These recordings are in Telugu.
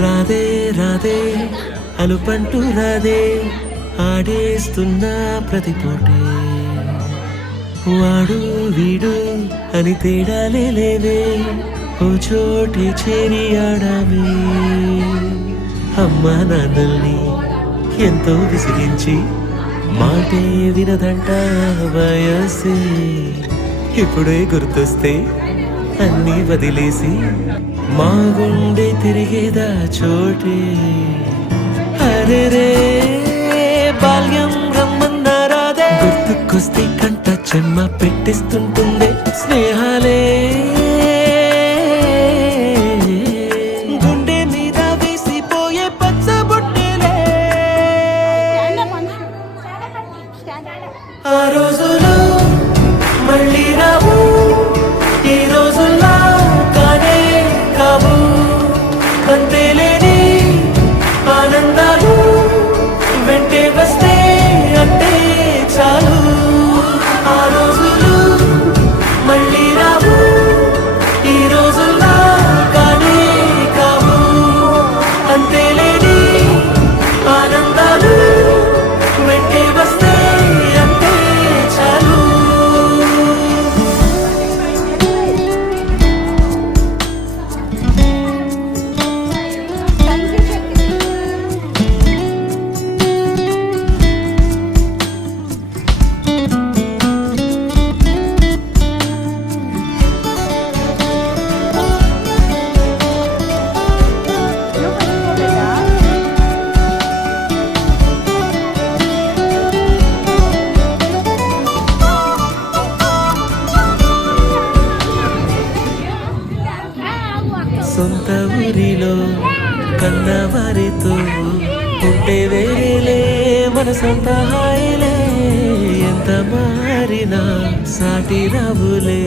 రాధే రాధే అలుపంటూ రాధే ఆడేస్తున్నా ప్రతి పూటే వాడు వీడు అని తేడాలే లేవే ఓ చోటే చేరి ఆడామే అమ్మా నాన్నల్ని ఎంతో విసిగించి మాటే వినదంట వయసే ఇప్పుడే గుర్తొస్తే అన్నీ వదిలేసి మా గుండె తిరిగేదా చోటే అరే రే బాల్యం రమ్మన్నారాదే గుర్తుకొస్తే కంట చెమ్మ పెట్టిస్తుంటుందే స్నేహాలే గుండె మీద వేసిపోయే పచ్చబొట్టేలే ఆ రోజులు మళ్ళీ రావు ఈ రోజుల్లో కానే కావు అంతేలేని ఆనందాలు వెంటే వస్తే అంటే చాలు ఆ రోజులు మళ్ళీ రావు ఈ రోజుల్లో కానే కావు అంతేలేని ఆనందాలు వెంటే వస్తే అంటే చాలు సొంత ఊరిలో కన్నవారితో ఉంటే వేరేలే మన సొంత హాయిలే ఎంత మారినా సాటి రావులే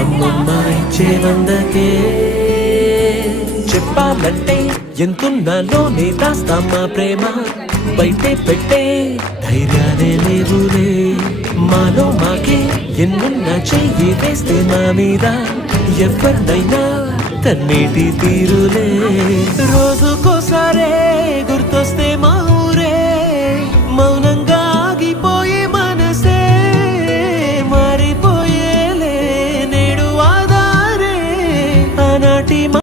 అమ్మమ్మ ఇచ్చే వందకే చెప్పాలంటే ఎంతున్నాలోనే దాస్తామా ప్రేమ బయటే పెట్టే ధైర్యాలే లేవులే మాలో మాకే ఎన్నున్నా చెయ్యి వేస్తే మా మీద ఎవరినైనా తన్నేటి తీరులే రోజుకోసా